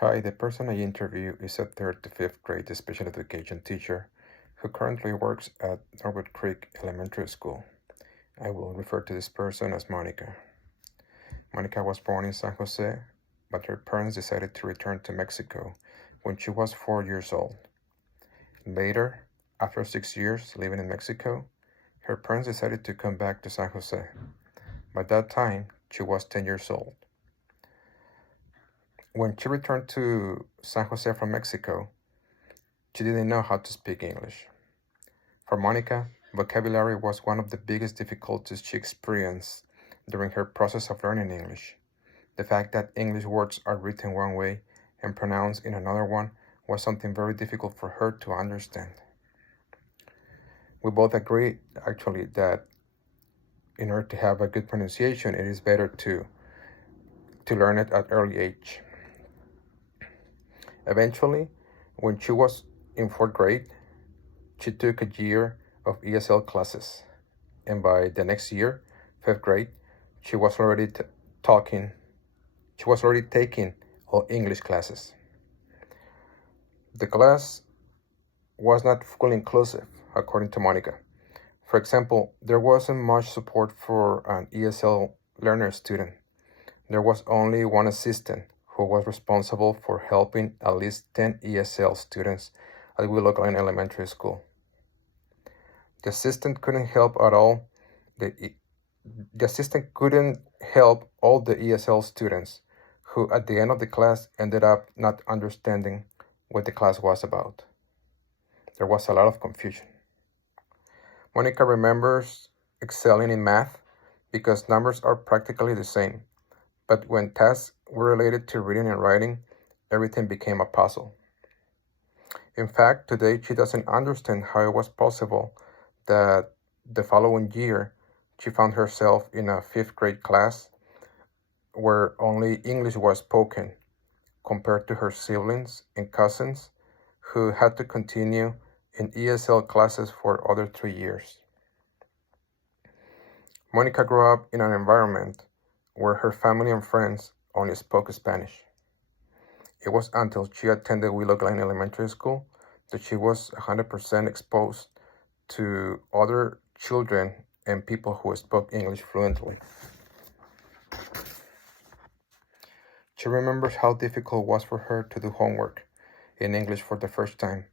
Hi, the person I interview is a third to fifth grade special education teacher who currently works at Norwood Creek Elementary School. I will refer to this person as Monica. Monica was born in San Jose, but her parents decided to return to Mexico when she was 4 years old. Later, after 6 years living in Mexico, her parents decided to come back to San Jose. By that time, she was 10 years old. When she returned to San Jose from Mexico, she didn't know how to speak English. For Monica, vocabulary was one of the biggest difficulties she experienced during her process of learning English. The fact that English words are written one way and pronounced in another one was something very difficult for her to understand. We both agree, actually, that in order to have a good pronunciation, it is better to learn it at early age. Eventually, when she was in fourth grade, she took a year of ESL classes, and by the next year, fifth grade, she was already taking all English classes. The class was not fully inclusive, according to Monica. For example, there wasn't much support for an ESL learner student. There was only one assistant who was responsible for helping at least 10 ESL students at Willow Glen Elementary School. The assistant couldn't help at all. The assistant couldn't help all the ESL students who at the end of the class ended up not understanding what the class was about. There was a lot of confusion. Monica remembers excelling in math because numbers are practically the same, but when tasks were related to reading and writing, everything became a puzzle. In fact, today she doesn't understand how it was possible that the following year she found herself in a fifth grade class where only English was spoken compared to her siblings and cousins who had to continue in ESL classes for other 3 years. Monica grew up in an environment where her family and friends only spoke Spanish. It was until she attended Willow Glen Elementary School that she was 100% exposed to other children and people who spoke English fluently. She remembers how difficult it was for her to do homework in English for the first time,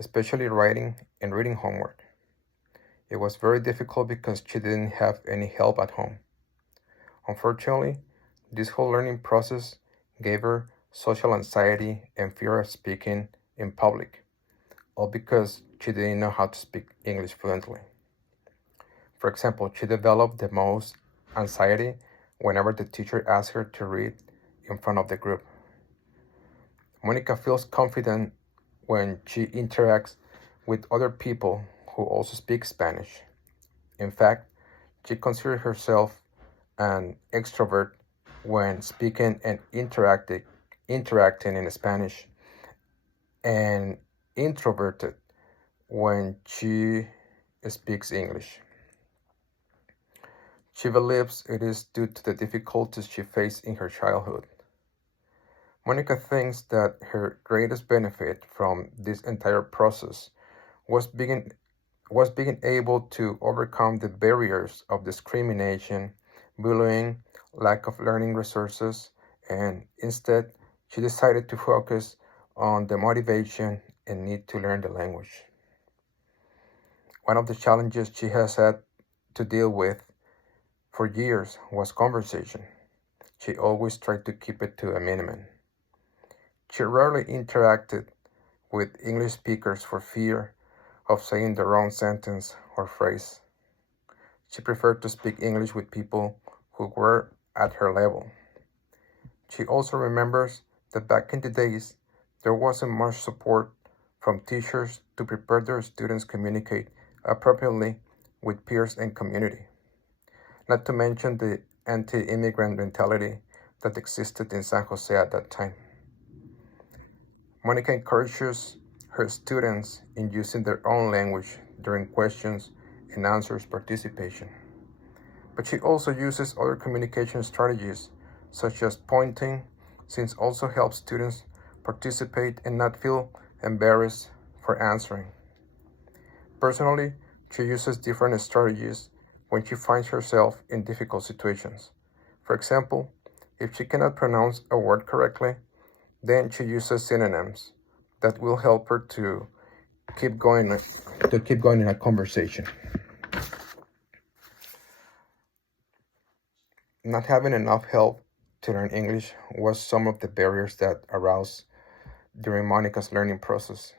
especially writing and reading homework. It was very difficult because she didn't have any help at home. Unfortunately, this whole learning process gave her social anxiety and fear of speaking in public, all because she didn't know how to speak English fluently. For example, she developed the most anxiety whenever the teacher asked her to read in front of the group. Monica feels confident when she interacts with other people who also speak Spanish. In fact, she considers herself an extrovert when speaking and interacting in Spanish, and introverted when she speaks English. She believes it is due to the difficulties she faced in her childhood. Monica thinks that her greatest benefit from this entire process was being able to overcome the barriers of discrimination, bullying, lack of learning resources, and instead she decided to focus on the motivation and need to learn the language. One of the challenges she has had to deal with for years was conversation. She always tried to keep it to a minimum. She rarely interacted with English speakers for fear of saying the wrong sentence or phrase. She preferred to speak English with people who were at her level. She also remembers that back in the days, there wasn't much support from teachers to prepare their students communicate appropriately with peers and community. Not to mention the anti-immigrant mentality that existed in San Jose at that time. Monica encourages her students in using their own language during questions and answers participation. But she also uses other communication strategies, such as pointing, since also helps students participate, and not feel embarrassed for answering. Personally, she uses different strategies when she finds herself in difficult situations. For example, if she cannot pronounce a word correctly, then she uses synonyms that will help her to keep going in a conversation. Not having enough help to learn English was some of the barriers that arose during Monica's learning process.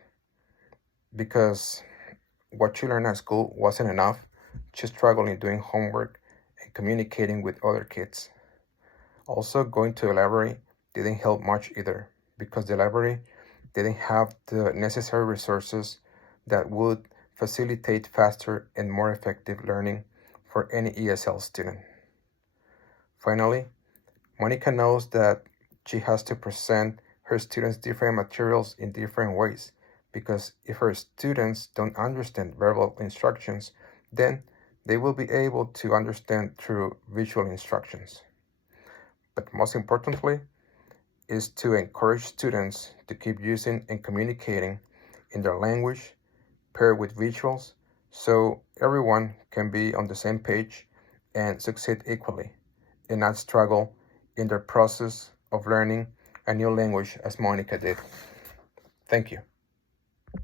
Because what she learned at school wasn't enough, she struggled in doing homework and communicating with other kids. Also, going to the library didn't help much either, because the library didn't have the necessary resources that would facilitate faster and more effective learning for any ESL student. Finally, Monica knows that she has to present her students different materials in different ways, because if her students don't understand verbal instructions, then they will be able to understand through visual instructions. But most importantly, is to encourage students to keep using and communicating in their language paired with visuals, so everyone can be on the same page and succeed equally and not struggle in their process of learning a new language as Monica did. Thank you.